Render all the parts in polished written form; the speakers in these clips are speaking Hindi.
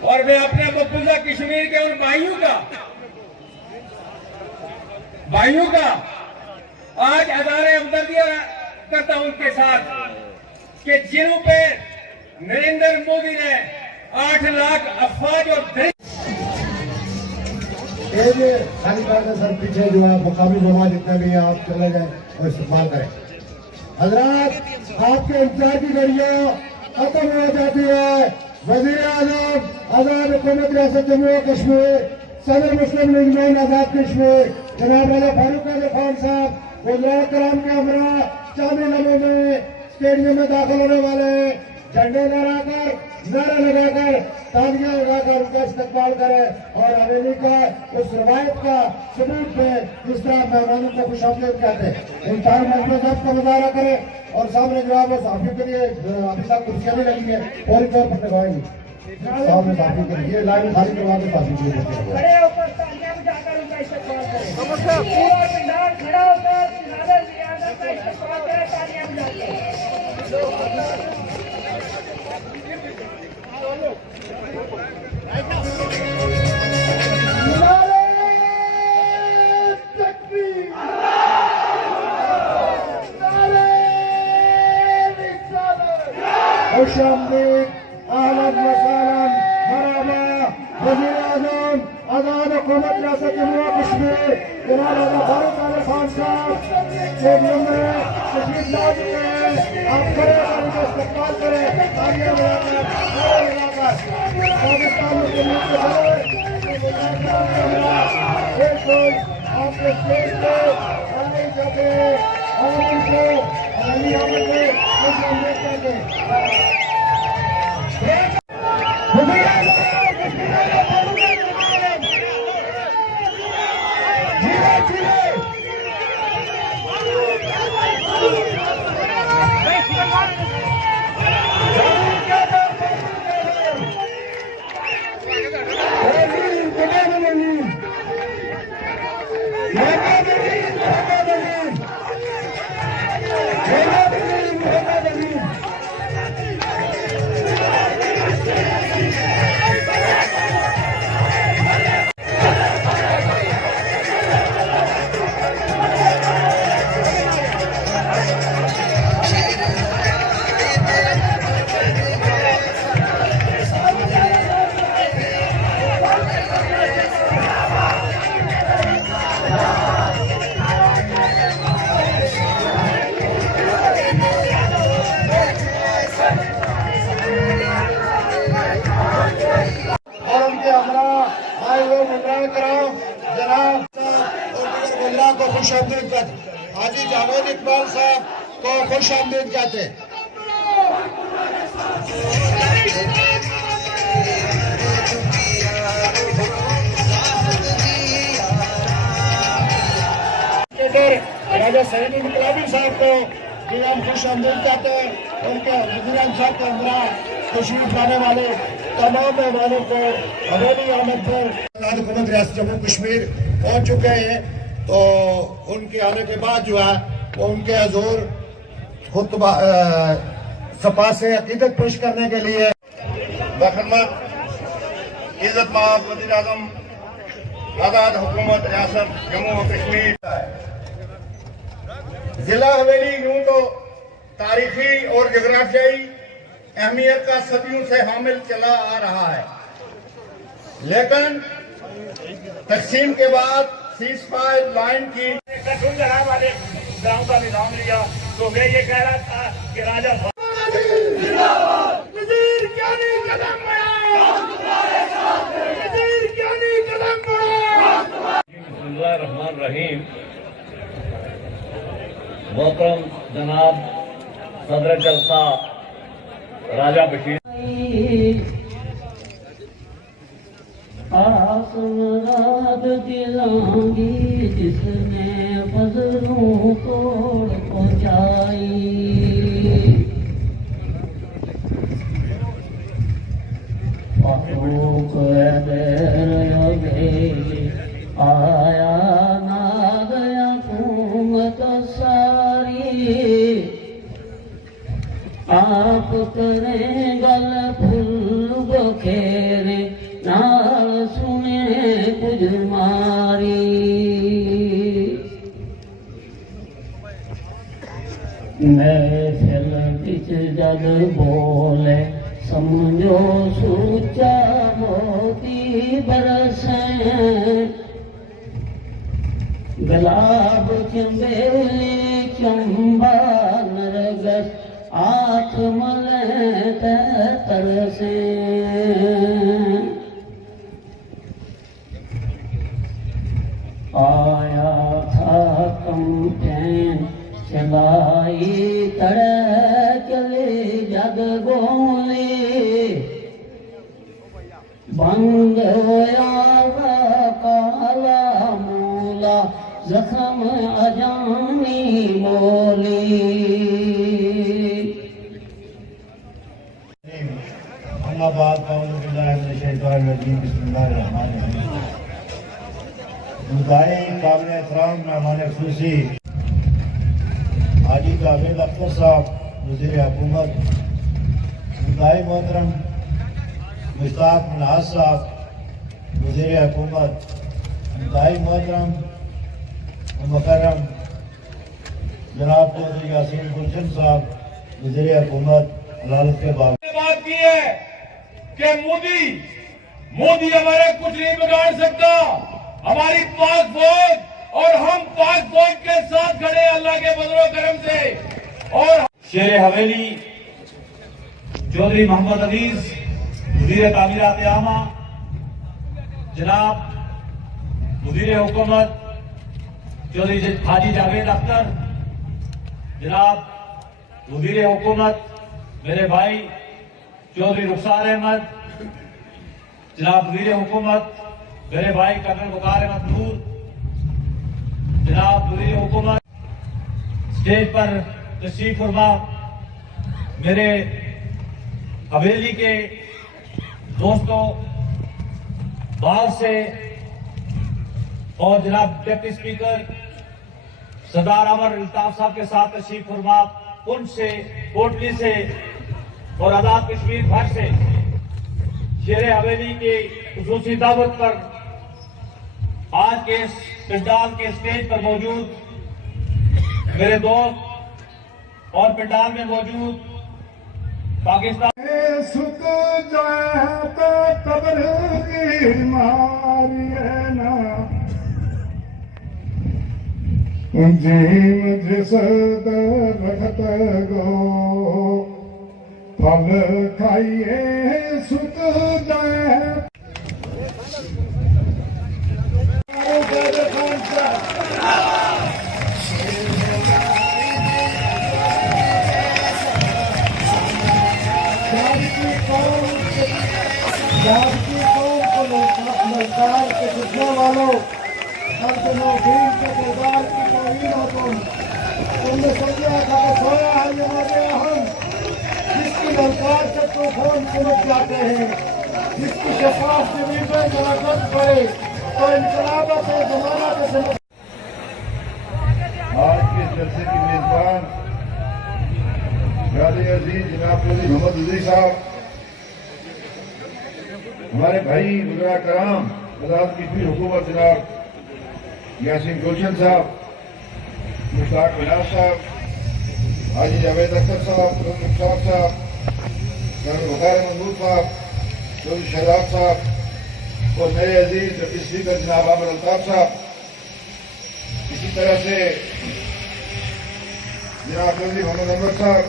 और मैं अपने मकबूजा कश्मीर के उन भाइयों का आज अज़हार हमदर्दी करता हूं उनके साथ कि जिन पे नरेंद्र मोदी ने 8 लाख अफवाज और सर पीछे जो है मुकामी जमा जितने भी आप चले गए वो इस्तेमाल करें। हजरात आपके इंतजार की घड़ियां खत्म हो जाती है। वजीर आजम आजाद हुकूमत रियासत जम्मू और कश्मीर, सदर मुस्लिम लीग नून आजाद कश्मीर जनाब राजा फारूक खान साहब वज़ीर कराम के हमरा चांदी लम्हों में स्टेडियम में दाखिल होने वाले झंडे लहराकर नारा लगाकर तालियां लगाकर उनका इस्तेमाल करें और हवेली का उस रवायत का सबूत है जिस तरह मेहमानों को खुशामदीद कहते हैं। इन चार मजबूत का मुजाहरा करें और सामने जो है बस हाफी के लिए अभी तक कुर्सियां भी लगी है फौरी तौर पर लगाएंगे सामने हाफी के लिए लाइन खाली करवा के हाफी के खुशामदीद आहलन व सहलन मरहबा। वज़ीर आज़म आज़ाद हुकूमत रियासत जम्मू और कश्मीर जनाब राजा फारूक खान साहब स्टेडियम में तशरीफ ला चुके हैं। आप खड़े होकर उनका इस्तेमाल करें तालियां लगाकर पाकिस्तान मुस्लिम बिल्कुल आपके स्टेज पे आने जाते आवाम को अली आमद में खुशामदीद कहते हैं। को खुशामदीद कहते हैं। हाजी जावेद इकबाल साहब को खुशामदीद कहते हैं। राजा सईद इनकलाबी साहब को भी हम खुशामदीद कहते हैं। उनके वज़ीर साहब के हमरा तशरीफ लाने वाले तमाम मेहमानों को हवेली आमद पर हुकूमत रियासत जम्मू कश्मीर पहुंच चुके हैं। तो उनके आने के बाद जो है वो उनके हजूर खुतबा सपा से अकीदत पेश करने के लिए बखदमत इज्जत माब वज़ीर आज़म आज़ाद हुकूमत रियासत जम्मू और कश्मीर। जिला हवेली यूं तो तारीखी और जोग्राफियाई अहमियत का सदियों से हामिल चला आ रहा है, लेकिन तकसीम के बाद सीज फायर लाइन की वाले गांव का निजाम लिया तो मैं ये कह रहा था कि राजा वज़ीर क्या नहीं कदम बढ़ाओ, वज़ीर क्या नहीं कदम बढ़ाओ। बिस्मिल्लाहिर्रहमानिर्रहीम। मोहतरम जनाब सदर जलसा राजा बशीर आसमराद दिलांगी जिसने फजलों को पहुंचाई। आया ना गया कुमत सारी आप करें गल फूल बखेरे नाल सुने कुछ मारी महफिल विच जद बोले समझो सुचा मोती बरसे गुलाब चंबेली चंबा नरगस आँख मले तरसे आया था कंपेन चलाई तड़े चले जग गोली बंद होया काला मूला जख्म अजानी मोली अल्लाह बात काबिल एहतराम मेहमान खुशी हाजी जावेद अख्तर साहब वज़ीर हुकूमत, मुदाई मोहतरम मुश्ताक नवाज साहब वज़ीर हुकूमत, मुदाई मोहतरम मुकर्रम जनाब चौधरी यासीन गुलशन साहब वज़ीर हुकूमत अदालत के बाद बात की है कि मोदी हमारे कुछ नहीं बिगाड़ सकता। हमारी पाक फौज और हम पाक फौज के साथ खड़े अल्लाह के फजलो करम से। और शेर हवेली चौधरी मोहम्मद अजीज वज़ीर तामीरात आमा, जनाब वज़ीर हुकूमत चौधरी हाजी जावेद अख्तर, जनाब वज़ीर हुकूमत मेरे भाई चौधरी रुखसार अहमद, जनाब वज़ीर हुकूमत मेरे भाई कर्नल वकार अहमद नूर, जनाब वज़ीर हुकूमत स्टेज पर तशरीफ फरमा मेरे हवेली के दोस्तों बाहर से, और जनाब डिप्टी स्पीकर सरदार अमर अल्ताफ साहब के साथ तशरीफ फरमा पुंछ से, कोटली से और आजाद कश्मीर भर से शेर हवेली की खुसूसी दावत पर आज के इस पंडाल के स्टेज पर मौजूद मेरे दोस्त और पंडाल में मौजूद पाकिस्तान सुत जाए तो कब्र की मारी है ना जी मुझे रखत गो फल खाइए सुत जाए सरकार के दुश्मन वालों दीन के किरदार की तौहीन हो तुमने सोचा था कि सोया है ये मौके हम जिसकी ललकार से तूफान समझ जाते हैं, जिसकी शफाफ जमीन पर मुलाकात पड़े तो इनकलाब से जमाना के समझ। आज के जलसे की मेजबान गाजी अजीज जनाब चौधरी मोहम्मद अजीज साहब, हमारे भाई वज़ीर कराम आजाद कश्मीर हुकूमत जनाब यासीन गुलशन साहब, मुश्ताक नवाज साहब, हाजी जावेद अख्तर साहब, मुश्ताक साहब, कर्नल वकार अहमद नूर साहब, चौधरी शहजाद साहब और मेरे अजीज डिप्टी स्पीकर जनाब अमर अल्ताफ साहब, इसी तरह से जनाब चौधरी मोहम्मद अहमद साहब,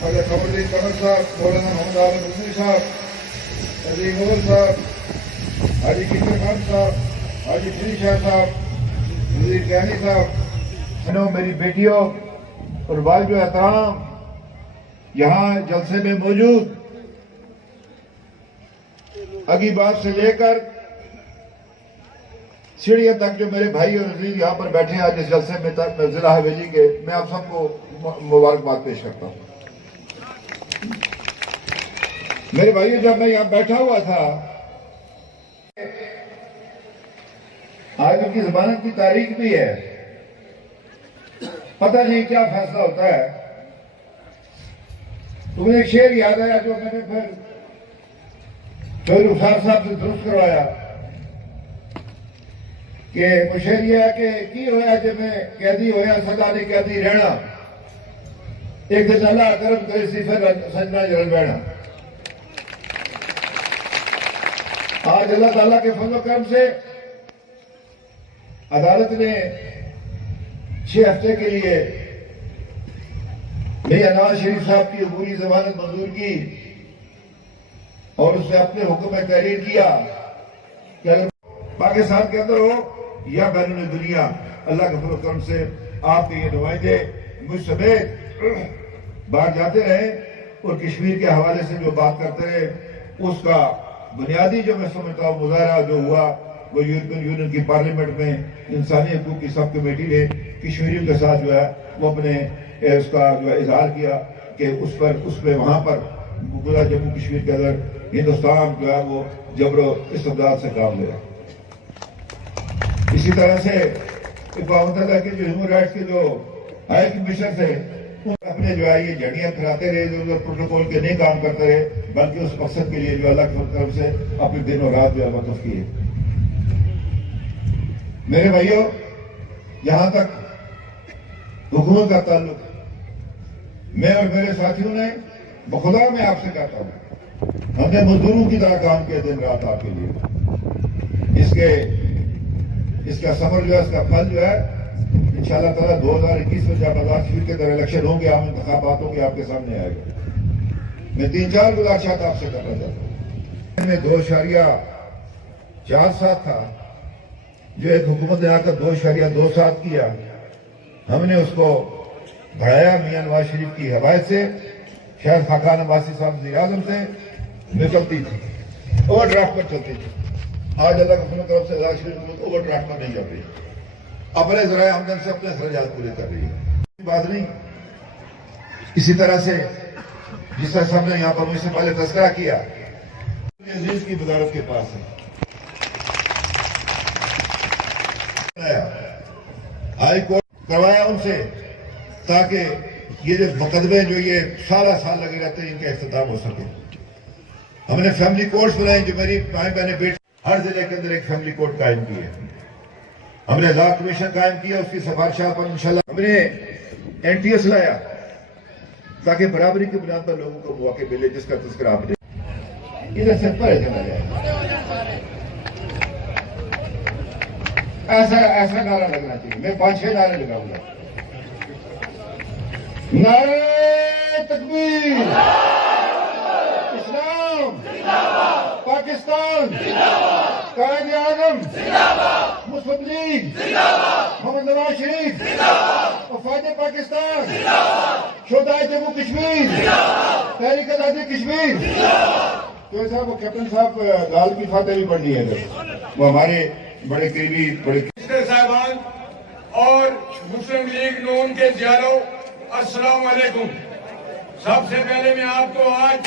ख्वाजा कमरुद्दीन कमर साहब, मौलाना मोहम्मद आलम रजवी साहब, अजीम मुगल साहब, हाजी किशोर खान साहब, हाजी फरीद शाह साहब, वज़ीर कैनी साहब, मेरी बेटियों और वालिद एहतराम, यहाँ जलसे में मौजूद अगीबाद से लेकर सीढ़ियों तक जो मेरे भाई और अजीज यहाँ पर बैठे हैं आज इस जलसे में तक जिला हवेली के, मैं आप सबको मुबारकबाद पेश करता हूँ। मेरे भाइयों, जब मैं यहाँ बैठा हुआ था, आज उनकी जमानत की तारीख भी है, पता नहीं क्या फैसला होता है। तो मुझे एक शेर याद आया जो मैंने फिर फिर रुखसार साहब से दुरुस्त करवाया कि मुशेरिया के की होया जब कैदी होया सदा नहीं कैदी रहना एक दिन अल्लाह करम करे सी फिर सजना जल बैठा। आज अल्लाह ताला के फजल करम से अदालत ने 6 हफ्ते के लिए मियां नवाज शरीफ साहब की अबूरी जमानत मंजूर की और उसने अपने हुक्म में तहरीर किया कि अगर पाकिस्तान के अंदर हो या बैरून दुनिया, अल्लाह के फजल करम से आपके ये नुमाइंदे मुझ समेत बाहर जाते रहे और कश्मीर के हवाले से जो बात करते रहे, उसका बुनियादी जो मैं समझता हूँ मुजाहरा जो हुआ वो यूरोपियन यूनियन की पार्लियामेंट में इंसानी हकूक की सब कमेटी ने कश्मीरियों के साथ जो है वो अपने उसका जो है इजहार किया कि उसमें वहां पर पूरा जम्मू कश्मीर के अंदर हिंदुस्तान जो है वो जबरो इस्तेमाल से काम ले। इसी तरह से अक़वाम मुत्तहिदा के जो ह्यूमन राइट्स के जो हाई कमिश्नर थे अपने जो है ये झंडियां फहराते रहे, जो प्रोटोकॉल के नहीं काम करते रहे, बल्कि उस मकसद के लिए जो अल्लाह की तरफ से अपने दिन और रात जो है वक़्फ़ किए। मेरे भाइयों, यहां तक हुकूमत का ताल्लुक, मैं और मेरे साथियों ने बखुदा मैं आपसे कहता हूं, हमने मजदूरों की तरह काम किया दिन रात आपके लिए। इसका समर जो है, इसका फल जो है इंशाअल्लाह ताला 2021 में जब आजाद कश्मीर के अंदर इलेक्शन होंगे, आम इंतखाबात होंगे, आपके सामने आएगा। मैं 3-4 गुजारिशात आपसे करना चाहता हूँ। में 2.47 था, जो एक हुकूमत ने आकर 2.27 किया, हमने उसको बढ़ाया मियां नवाज शरीफ की हवायत से, शायद खाकान अब्बासी साहब वज़ीर आज़म से निकलती थी, ओवर ड्राफ्ट पर चलती थी। आज अल्लाह की तरफ से नवाज शरीफ ओवर ड्राफ्ट पर नहीं चल रही, अपने ज़राए आमदन से अपने खर्चात पूरे कर रही है। बात नहीं। इसी तरह से जिस तरह सबने यहाँ पर मुझसे पहले तस्करा किया, अजीज की वजारत के पास है, हाई कोर्ट करवाया उनसे, ताकि ये जो मुकदमे जो ये सारा साल लगे रहते हैं, इनका इख्तिताम हो सके। हमने फैमिली कोर्ट्स बनाए, जो मेरी माएं बहने बेटी हर जिले के अंदर एक फैमिली कोर्ट कायम की है। हमने लॉ कमीशन कायम किया, उसकी सिफारिशों पर इंशाल्लाह हमने एनटीएस लाया, ताकि बराबरी की बुनियाद पर लोगों को मौके मिले, जिसका तस्करा आपने इधर से पर चला जाए। ऐसा नारा लगना चाहिए। मैं 5-6 नारे लगाऊंगा। नारे तकबीर, इस्लाम, पाकिस्तान, कायदे आज़म, मुस्लिम लीग, मोहम्मद नवाज शरीफ, वफाद पाकिस्तान, शोधाए जम्मू कश्मीर, तहरीक आज़ादी कश्मीर। तो साहब वो कैप्टन साहब लाल की फातह भी पढ़नी है, वो हमारे बड़े करीबी बड़े साहबान और मुस्लिम लीग नून के जियारो, अस्सलाम वालेकुम। सबसे पहले मैं आपको आज